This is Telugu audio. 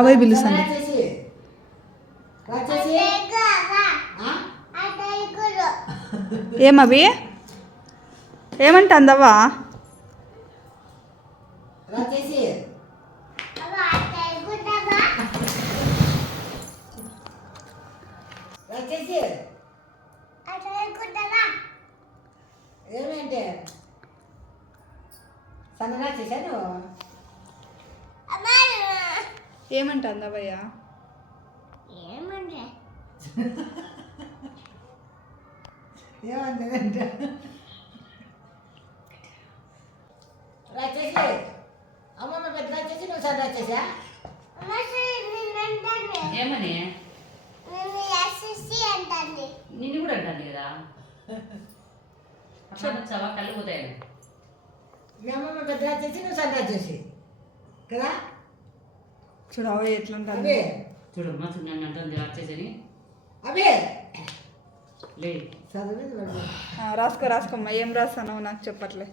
అవే పిలుస్తాను. ఏమవి ఏమంటుందవ్వా? ఏమంటే సన్నగా చేశాను. ఏమంటుందవయ్యా? ఏమంటుందంట రాచేసి అమ్మమ్మ పెద్ద రాచేసి నువ్వు సన్న రాచేసా ఏమని నిన్ను కూడా అంటాను కదా అట్లా చవా కళ్ళు పోతాయి. మీ అమ్మమ్మ పెద్ద రాచేసి నువ్వు సన్న రాచేసి కదా చూడు అవే ఎట్లుంటుంది. అవే చూడమ్మా నన్ను అంటుంది వచ్చేసరి అవే లే చదువు రాసుకో రాసుకోమ్మా. ఏం రాస్తానో నాకు చెప్పట్లే.